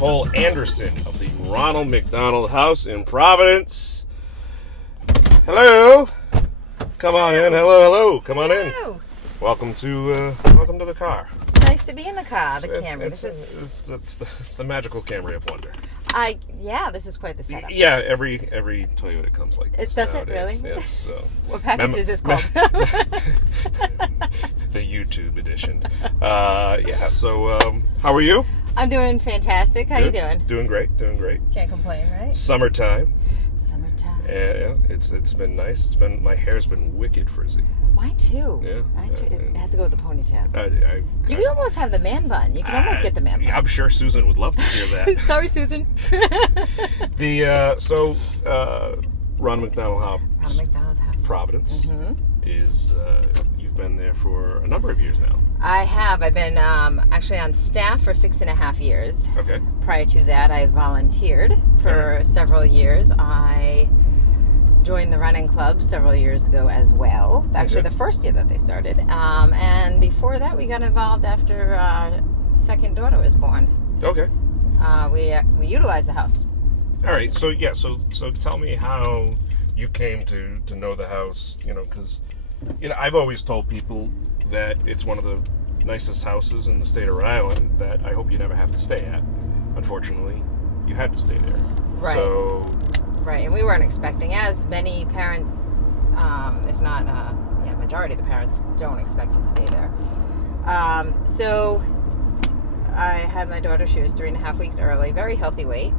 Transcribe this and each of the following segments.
Nicole Anderson of the Ronald McDonald House in Providence. Hello. Come on in. Hello. Come on in. Welcome to the car. Nice to be in the car. The Camry. It's the magical Camry of wonder. This is quite the setup. Yeah, every Toyota comes like this. Does it nowadays. really? Yes. So What package is this called? The YouTube edition. So how are you? I'm doing fantastic. How you doing? Doing great. Can't complain, right? Summertime. Yeah. It's been nice. My hair's been wicked frizzy. Mine too. Yeah. I had to go with the ponytail. You can almost have the man bun. You can almost get the man bun. I'm sure Susan would love to hear that. Sorry, Susan. Ronald McDonald House Providence Mm-hmm. is you've been there for a number of years now. I have. I've been actually on staff for 6.5 years. Okay. Prior to that, I volunteered for several years. I joined the running club several years ago as well. Actually, the first year that they started. And before that, we got involved after our second daughter was born. Okay. We utilized the house. All right. So tell me how you came to know the house. Because I've always told people that it's one of the nicest houses in the state of Rhode Island that I hope you never have to stay at. Unfortunately, you had to stay there. Right. Right, and we weren't expecting, as many parents, if not, majority of the parents don't expect to stay there. So I had my daughter. She was 3.5 weeks early, very healthy weight.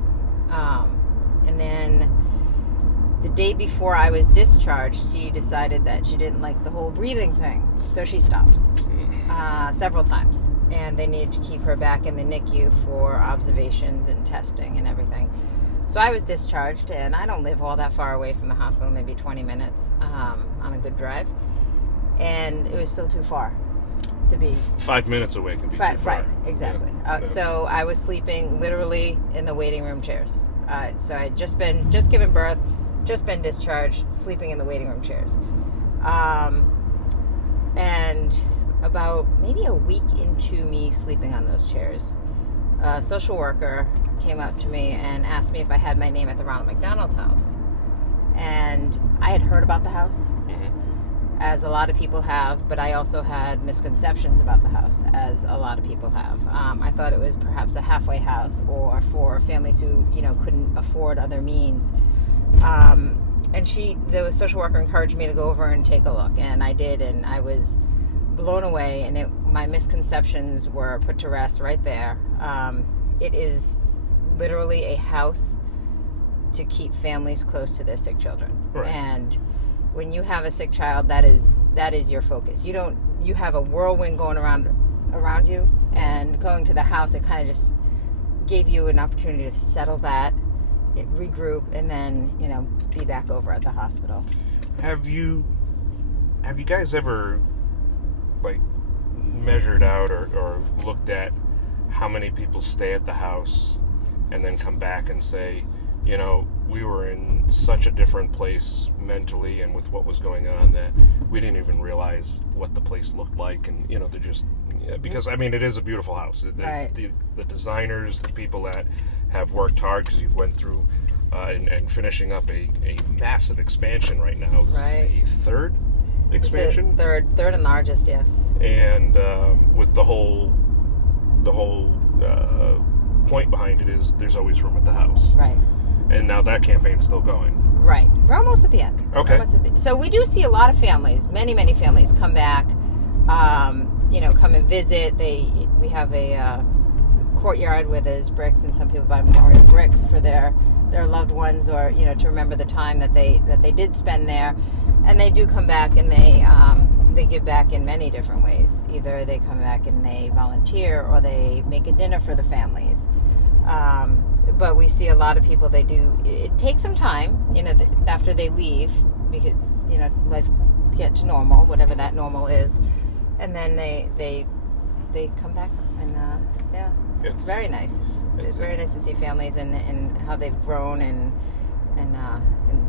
And then the day before I was discharged, she decided that she didn't like the whole breathing thing. So she stopped several times. And they needed to keep her back in the NICU for observations and testing and everything. So I was discharged, and I don't live all that far away from the hospital, maybe 20 minutes on a good drive. And it was still too far to be. 5 minutes away can be too far. Right, exactly. Yeah. So I was sleeping literally in the waiting room chairs. So I had just given birth, just been discharged, sleeping in the waiting room chairs. And about maybe a week into me sleeping on those chairs, a social worker came up to me and asked me if I had my name at the Ronald McDonald House. And I had heard about the house, as a lot of people have, but I also had misconceptions about the house, as a lot of people have. I thought it was perhaps a halfway house, or for families who, couldn't afford other means. And the social worker encouraged me to go over and take a look, and I did, and I was blown away, and my misconceptions were put to rest right there. It is literally a house to keep families close to their sick children. Right. And when you have a sick child, that is your focus. You have a whirlwind going around you, and going to the house, it kind of just gave you an opportunity to settle that, regroup, and then be back over at the hospital. Have you guys ever measured out or looked at how many people stay at the house and then come back and say, we were in such a different place mentally and with what was going on that we didn't even realize what the place looked like, and they're just because it is a beautiful house. Right. The designers, the people that have worked hard, because you've went through and finishing up a massive expansion right now. This is the third expansion. Third and largest, yes. And with the whole point behind it is there's always room at the house. Right. And now that campaign's still going. Right. We're almost at the end. Okay. So we do see a lot of families, many families come back, come and visit. We have a courtyard where there's bricks, and some people buy memorial bricks for their loved ones, or to remember the time that they did spend there. And they do come back, and they give back in many different ways. Either they come back and they volunteer, or they make a dinner for the families. But we see a lot of people, it takes some time, after they leave, because, life get to normal, whatever that normal is. And then they come back, and it's very nice. It's very nice to see families and how they've grown, and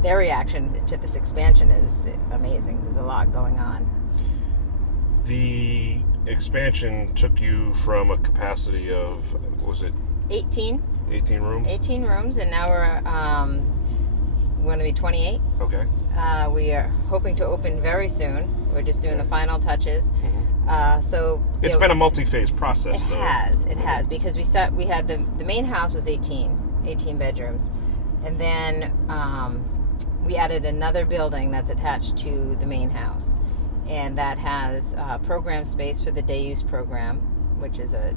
their reaction to this expansion is amazing. There's a lot going on. The expansion took you from a capacity of, what was it? 18. 18 rooms? 18 rooms, and now we're going to be 28. Okay. We are hoping to open very soon. We're just doing the final touches. So it's been a multi-phase process, though. It has, because we had the main house was 18 bedrooms, and then we added another building that's attached to the main house, and that has program space for the day use program, which is a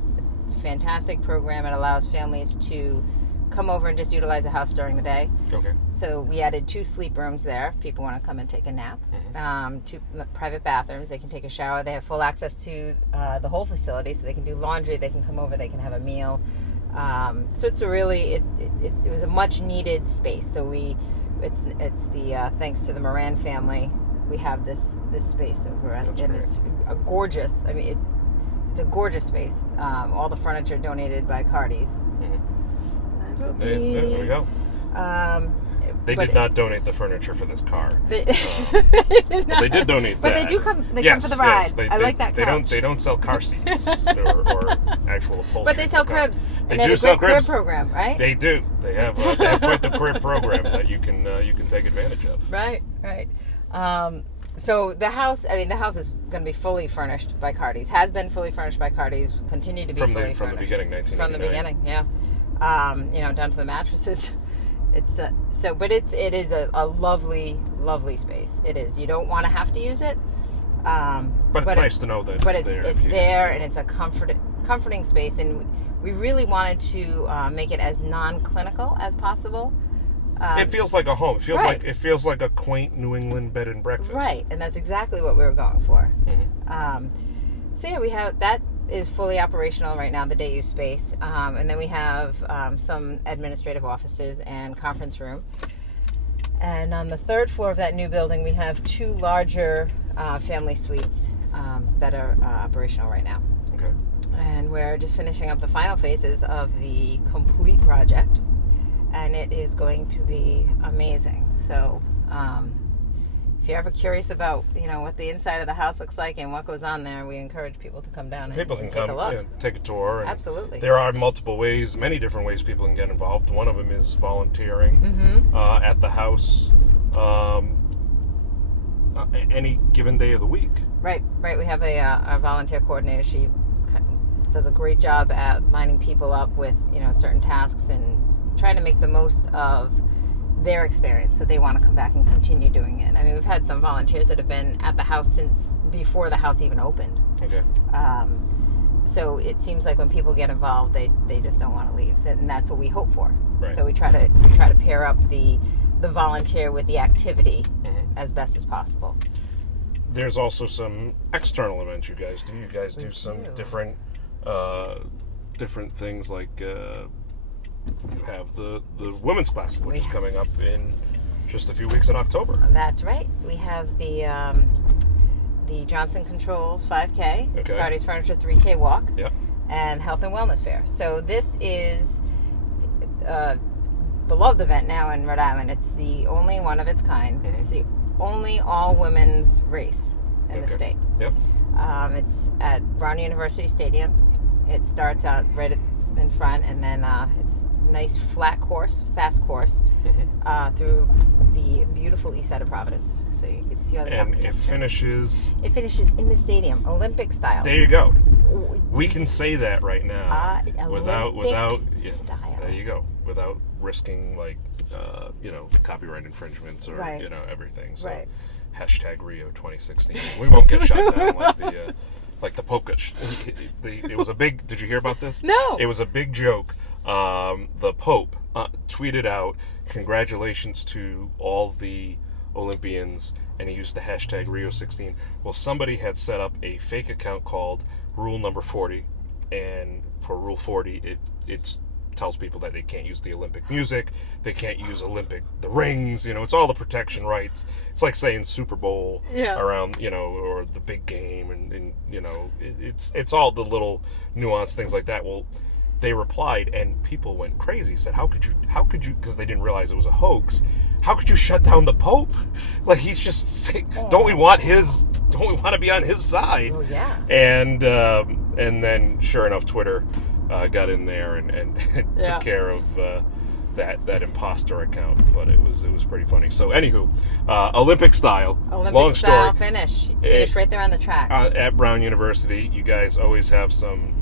fantastic program. It allows families to come over and just utilize the house during the day. Okay. So we added 2 sleep rooms there if people want to come and take a nap. 2 private bathrooms. They can take a shower. They have full access to the whole facility, so they can do laundry. They can come over. They can have a meal. So it's a really it was a much needed space. So it's the thanks to the Moran family, we have this space over at, and great. It's a gorgeous. I mean, it's a gorgeous space. All the furniture donated by Cardi's. There we go. They did not donate the furniture for this car. They did donate but that. they do come. They come for the ride. Yes, I like that couch. They don't sell car seats or actual upholstery. But they sell cribs. They do sell cribs. Crib program, right? They do. They have quite the crib program that you can take advantage of. Right. So the house is going to be fully furnished by Cardi's. Has been fully furnished by Cardi's. Continue to be fully furnished. From the beginning, 1999. From the beginning, yeah. Down to the mattresses. It's but it is a lovely, lovely space. It is. You don't want to have to use it. But it's nice to know that it's there. It's there, and it's a comforting space. And we really wanted to make it as non-clinical as possible. It feels like a home. It feels like a quaint New England bed and breakfast. Right, and that's exactly what we were going for. Mm-hmm. So yeah, we have that is fully operational right now, the day use space, and then we have some administrative offices and conference room. And on the 3rd floor of that new building, we have 2 larger family suites that are operational right now. Okay. And we're just finishing up the final phases of the complete project. And it is going to be amazing. So, if you're ever curious about, what the inside of the house looks like and what goes on there, we encourage people to come down and take a look. Yeah, take a tour. And absolutely. There are many different ways people can get involved. One of them is volunteering at the house any given day of the week. Right. We have a volunteer coordinator. She does a great job at lining people up with, certain tasks and trying to make the most of their experience, so they want to come back and continue doing it. I mean, we've had some volunteers that have been at the house since before the house even opened. Okay. So it seems like when people get involved, they just don't want to leave, and that's what we hope for. Right. So we try to pair up the volunteer with the activity as best as possible. There's also some external events you guys do. You guys do some different things like. You have the Women's Classic, which is coming up in just a few weeks in October. That's right. We have the Johnson Controls 5K, Cardi's Furniture 3K Walk, and Health and Wellness Fair. So this is a beloved event now in Rhode Island. It's the only one of its kind. Mm-hmm. It's the only all-women's race in the state. Yep. It's at Brown University Stadium. It starts out right in front, and then it's nice flat course, fast course, through the beautiful east side of Providence. So you can see all the and it finishes in the stadium, Olympic style. There you go. We can say that right now without style. There you go. Without risking copyright infringements or everything. So hashtag Rio 2016. We won't get shut down like the Pope got. It was a big. Did you hear about this? No. It was a big joke. The Pope tweeted out, "Congratulations to all the Olympians," and he used the hashtag Rio16. Well, somebody had set up a fake account called Rule Number 40, and for Rule 40, it tells people that they can't use the Olympic music, they can't use the rings, it's all the protection rights. It's like saying Super Bowl around, or the big game, and it's all the little nuanced things like that. Well, they replied, and people went crazy, said, how could you, because they didn't realize it was a hoax, how could you shut down the Pope? Like, he's just saying, don't we want to be on his side? Oh, yeah. And then, sure enough, Twitter got in there and Yeah. took care of that imposter account. But it was pretty funny. So anywho, Olympic style. Long style story. finish right there on the track. At Brown University, you guys always have some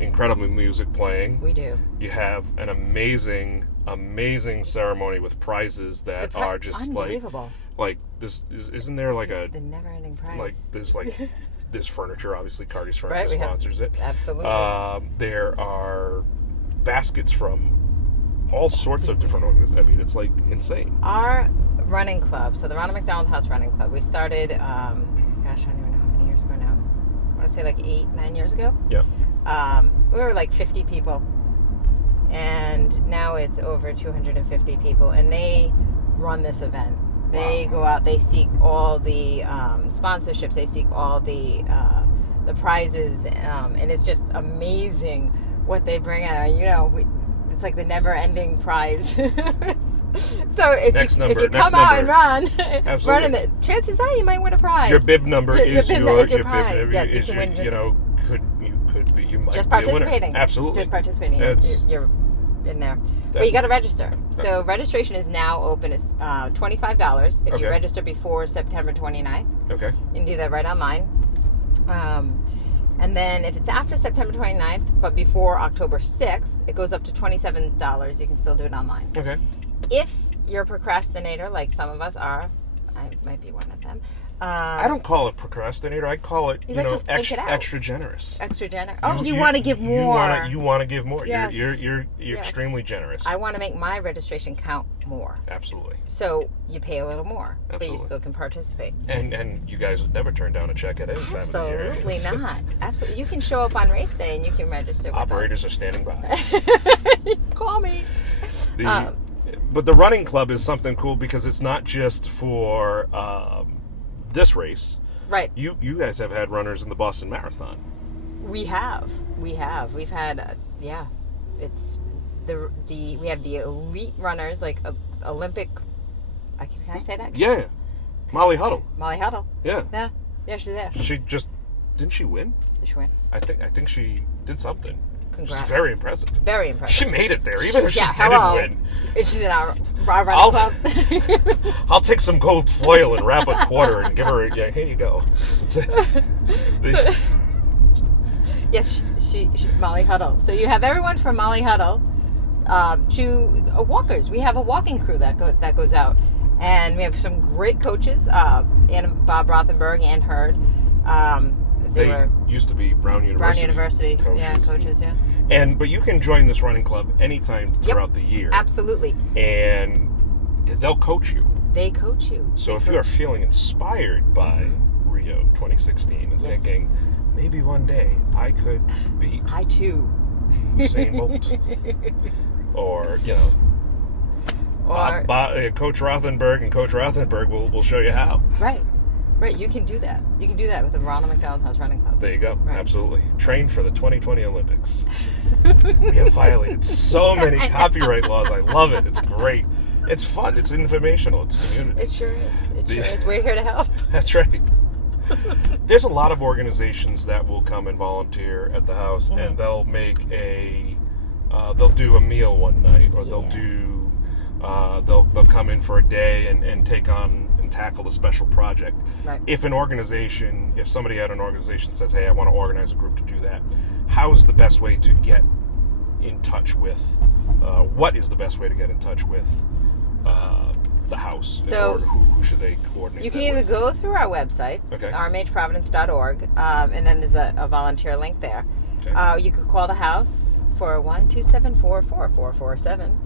incredible music playing. We do. You have an amazing ceremony with prizes that are just unbelievable. like this. Isn't there like the never-ending prize? like there's furniture, obviously Cardi's Furniture Right, sponsors it. Absolutely. There are baskets from all sorts of different organizations. I mean, it's like insane. Our running club, so the Ronald McDonald House Running Club, we started, I don't even know how many years ago now. I want to say like 8-9 years ago. Yeah. We were like 50 people. And now it's over 250 people. And they run this event. They go out, they seek all the sponsorships, they seek all the prizes. And it's just amazing what they bring out. It's like the never-ending prize. So if you come out and run, chances are you might win a prize. Your bib number is your prize. Yes, you can win. You might just be a winner. participating. Absolutely, just participating. You're in there, but you got to register. So registration is now open. It's $25 if you register before September 29th. Okay, you can do that right online. And then if it's after September 29th, but before October 6th, it goes up to $27. You can still do it online. Okay. If you're a procrastinator, like some of us are, I might be one of them. I don't call it procrastinator. I call it, extra generous. Extra generous. Oh, you want to give more. You want to give more. Yes. You're extremely generous. I want to make my registration count more. Absolutely. So you pay a little more, Absolutely. but you still can participate. And you guys would never turn down a check at any time of the year. Absolutely not. Absolutely. You can show up on race day and you can register with Operators us. are standing by. Call me. But the running club is something cool because it's not just for this race. Right. You guys have had runners in the Boston Marathon. We have. We've had it's we have the elite runners, like Olympic. Can I say that? Yeah. Molly Huddle. Molly Huddle. Yeah. Yeah, she's there. Didn't she win? Did she win? I think she did something. Congrats. It's very impressive. Very impressive. She made it there, even if she didn't win. She's in our running club. I'll take some gold foil and wrap a quarter and give her. Yeah, here you go. Yes, she Molly Huddle. So you have everyone from Molly Huddle to walkers. We have a walking crew that goes out, and we have some great coaches. Bob Rothenberg and Hurd. They used to be Brown University. Coaches. But you can join this running club anytime throughout the year. Absolutely. And they'll coach you. They coach you. So if you are feeling inspired by Rio 2016 and thinking, maybe one day I could beat I too. Usain Bolt. Or, Coach Rothenberg and Coach Rothenberg will show you how. Right, you can do that. You can do that with the Ronald McDonald House Running Club. There you go. Right. Absolutely. Train for the 2020 Olympics. We have violated so many copyright laws. I love it. It's great. It's fun. It's informational. It's community. It sure is. We're here to help. That's right. There's a lot of organizations that will come and volunteer at the house, and they'll make they'll do a meal one night, or they'll do, they'll come in for a day and take on and tackle a special project. Right. If somebody at an organization says, hey, I want to organize a group to do that, how's the best way to get in touch with, what is the best way to get in touch with the house? So who should they coordinate? You can either go through our website, rmhprovidence.org, and then there's a volunteer link there. Okay. You could call the house, 401-274-4447.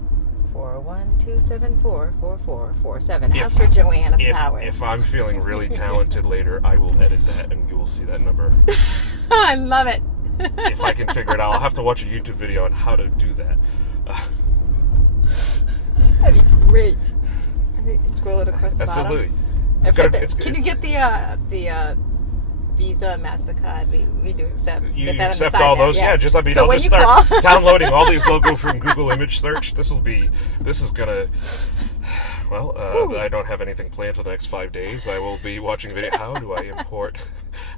401-274-4447. Ask for Joanna Powers. If I'm feeling really talented later, I will edit that and you will see that number. I love it. If I can figure it out, I'll have to watch a YouTube video on how to do that. That'd be great. Scroll it across the Absolutely. bottom. Can you get the Visa, MasterCard? We do accept. You accept all those? Yes. Yeah, I'll just start downloading all these logos from Google Image Search. This is gonna. Well, I don't have anything planned for the next 5 days. I will be watching a video. How do I import?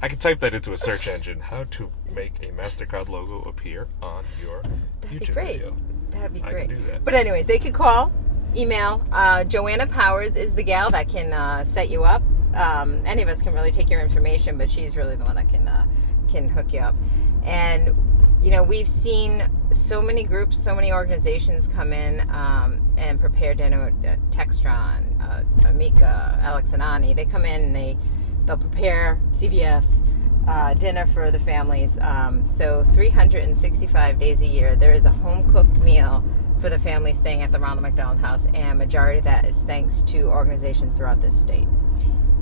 I could type that into a search engine. How to make a MasterCard logo appear on your YouTube video. That'd be I great. can do that. But anyways, they could call, email. Joanna Powers is the gal that can set you up. Any of us can really take your information, but she's really the one that can hook you up. And we've seen so many groups, so many organizations come in and prepare dinner. Textron, Amika, Alex and Ani, they come in and they'll prepare CVS dinner for the families. So 365 days a year, there is a home-cooked meal for the family staying at the Ronald McDonald House, and majority of that is thanks to organizations throughout this state.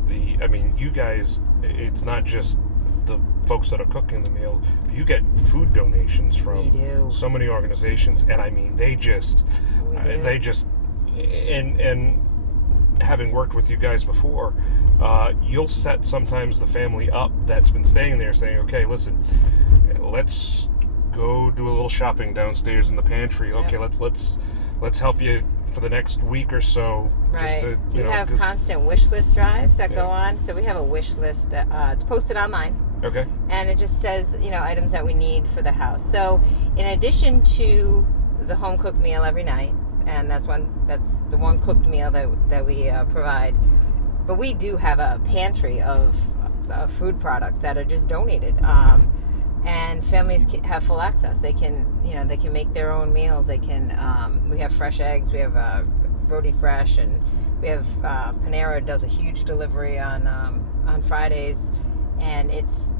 You guys, it's not just the folks that are cooking the meal, but you get food donations from so many organizations, and they just and having worked with you guys before, you'll set sometimes the family up that's been staying there saying, okay, listen, let's go do a little shopping downstairs in the pantry. Okay, let's help you for the next week or so. Right. Just to, we have constant wish list drives that go on. So we have a wish list that it's posted online. Okay. And it just says, items that we need for the house. So in addition to the home cooked meal every night, and that's the one cooked meal that we provide, but we do have a pantry of food products that are just donated. And families have full access. They can, they can make their own meals. They can. We have fresh eggs. We have Roti Fresh, and we have Panera does a huge delivery on Fridays, and it's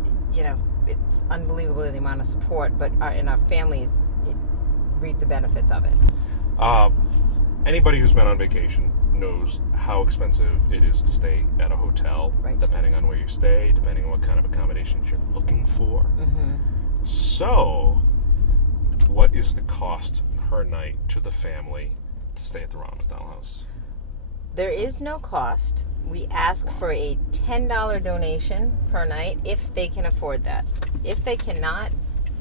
it's unbelievable the amount of support. But our families reap the benefits of it. Anybody who's been on vacation knows how expensive it is to stay at a hotel, right, depending on where you stay, depending on what kind of accommodations you're looking for. Mm-hmm. So, what is the cost per night to the family to stay at the Ronald McDonald House? There is no cost. We ask for a $10 donation per night if they can afford that. If they cannot,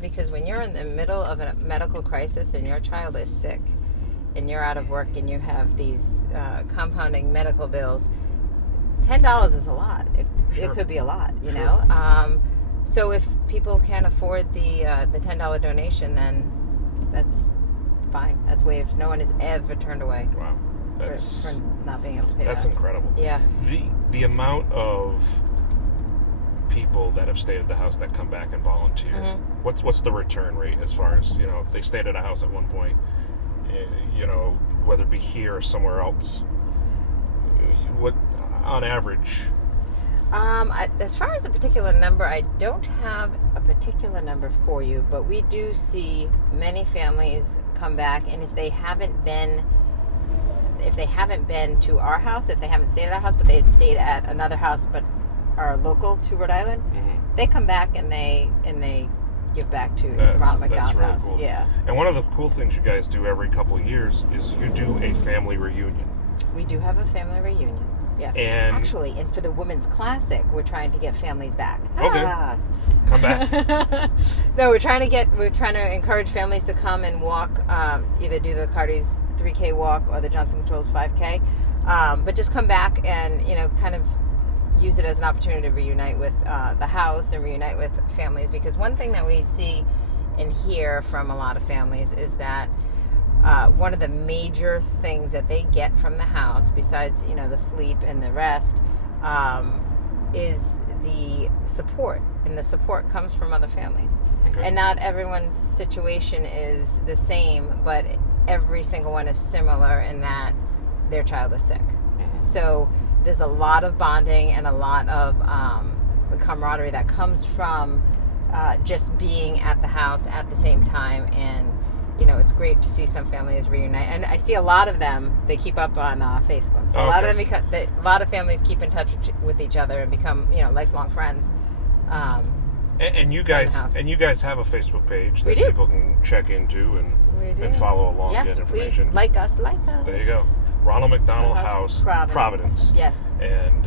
because when you're in the middle of a medical crisis and your child is sick, and you're out of work and you have these compounding medical bills, $10 is a lot. It could be a lot, you know. So if people can't afford the $10 donation, then that's fine. That's waived. No one is ever turned away. Wow, for not being able to pay. That's incredible. Yeah. The amount of people that have stayed at the house that come back and volunteer. Mm-hmm. What's the return rate as far as if they stayed at a house at one point? Whether it be here or somewhere else, what on average? As far as a particular number, I don't have a particular number for you, but we do see many families come back, and if they haven't been to our house, if they haven't stayed at our house, but they had stayed at another house but are local to Rhode Island, mm-hmm, they come back and they give back to the Ronald McDonald House. Cool. Yeah. And one of the cool things you guys do every couple of years is you do a family reunion. We do have a family reunion. Yes. And actually, and for the Women's Classic, we're trying to get families back. Okay. Come back. No, we're trying to encourage families to come and walk, either do the Cardi's 3K walk or the Johnson Controls 5K. But just come back and, kind of use it as an opportunity to reunite with the house and reunite with families, because one thing that we see and hear from a lot of families is that one of the major things that they get from the house, besides the sleep and the rest, is the support, and the support comes from other families. Okay. And not everyone's situation is the same, but every single one is similar in that their child is sick. Mm-hmm. So there's a lot of bonding and a lot of the camaraderie that comes from just being at the house at the same time. And, it's great to see some families reunite. And I see a lot of them, they keep up on Facebook. So a lot of families keep in touch with each other and become, lifelong friends. And you guys have a Facebook page that people can check into and follow along, get information. Please like us. There you go. Ronald McDonald House Providence. Yes. And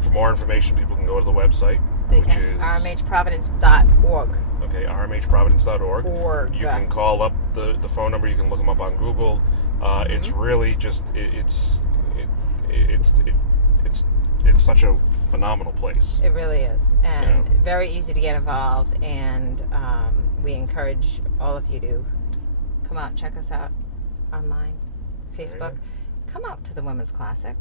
for more information, people can go to the website, which is rmhprovidence.org. Okay, rmhprovidence.org. You can call up the phone number. You can look them up on Google. Mm-hmm. It's really just it's it's such a phenomenal place. It really is, and very easy to get involved. And we encourage all of you to come out, check us out online, Facebook. Come out to the Women's Classic.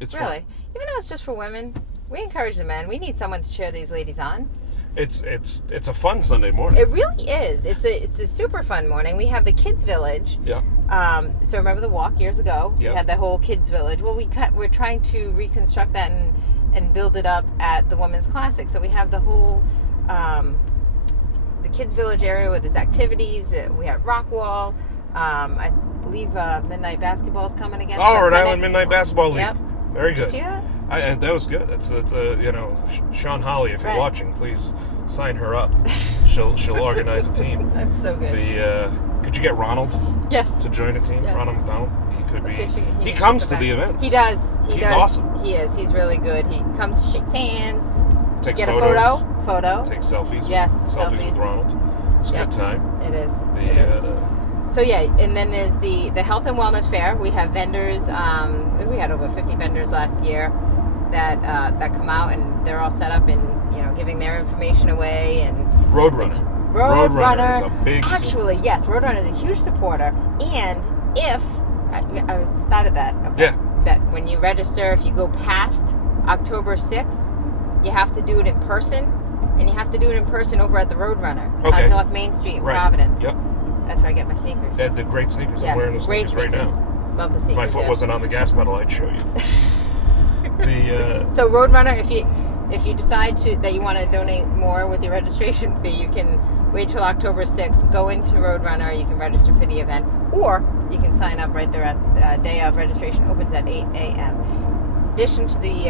It's really fun. Even though it's just for women, we encourage the men. We need someone to cheer these ladies on. It's a fun Sunday morning. It really is. It's a super fun morning. We have the Kids Village. Yeah. So remember the walk years ago? Yep. We had the whole Kids Village. Well, we're trying to reconstruct that and build it up at the Women's Classic. So we have the whole the Kids Village area with its activities. We have rock wall. I believe midnight basketball is coming again. Oh, Rhode Island Midnight Basketball League. Yep. Very good. Did you see that? That was good. It's Sean Holly, if you're watching, please sign her up. She'll organize a team. That's so good. Could you get Ronald? Yes. To join a team? Yes. Ronald McDonald? He could Let's be. see if He comes to the events. He does. He's awesome. He is. He's really good. He comes, shakes hands, Takes get photos. a photo. Takes selfies. Yes, Selfies with selfies. Ronald. It's a good time. It is. The So yeah, and then there's the Health and Wellness Fair. We have vendors. We had over 50 vendors last year that come out, and they're all set up and giving their information away. And Roadrunner. Roadrunner is a big. Actually, yes, Roadrunner is a huge supporter. And if I started that, okay, Yeah. that when you register, if you go past October 6th, you have to do it in person, and you have to do it in person over at the Roadrunner on North Main Street in Providence. Yep. That's where I get my sneakers. The great sneakers. Yes, I'm wearing the great sneakers right now. Love the sneakers. My foot wasn't on the gas pedal. I'd show you. So Roadrunner, if you decide that you want to donate more with your registration fee, you can wait till October 6th, go into Roadrunner, you can register for the event, or you can sign up right there at the day of. Registration opens at 8 a.m. In addition to the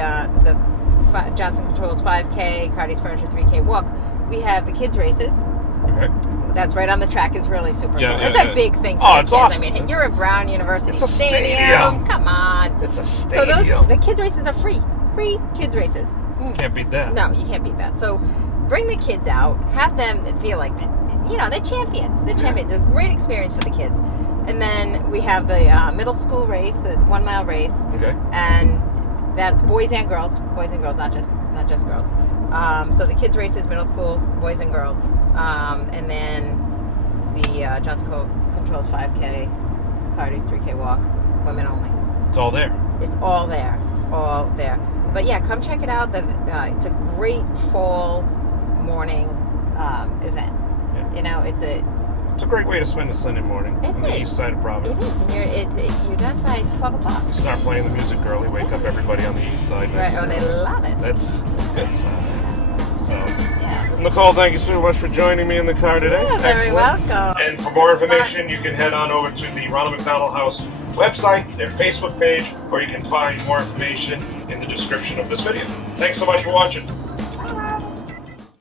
Johnson Controls 5K, Cardi's Furniture 3K walk, we have the kids races. Okay. That's right on the track. It's really super Yeah, cool. yeah, It's a big thing. Oh, it's awesome. I mean, you're at Brown University It's a Stadium. Come on. It's a So stadium. the kids races are free. Free kids races. Can't beat that. No, you can't beat that. So bring the kids out. Have them feel like, they're champions. They're champions. It's a great experience for the kids. And then we have the middle school race, the 1 mile race. Okay. And that's boys and girls. Boys and girls, not just girls. So the kids race is middle school, boys and girls. And then the Johnson Controls 5K, Cardi's 3K walk, women only. It's all there. It's all there. All there. But yeah, come check it out. It's a great fall morning event. Yeah. It's a great way to spend a Sunday morning It on the is. east side of Providence. It is. You're done by 12 o'clock. You start playing the music early, wake up everybody on the east side. Right. Oh, they love it. That's a good sign. So, Yeah. Nicole, thank you so much for joining me in the car today. You're very Excellent. welcome. And for more information, you can head on over to the Ronald McDonald House website, their Facebook page, or you can find more information in the description of this video. Thanks so much for watching.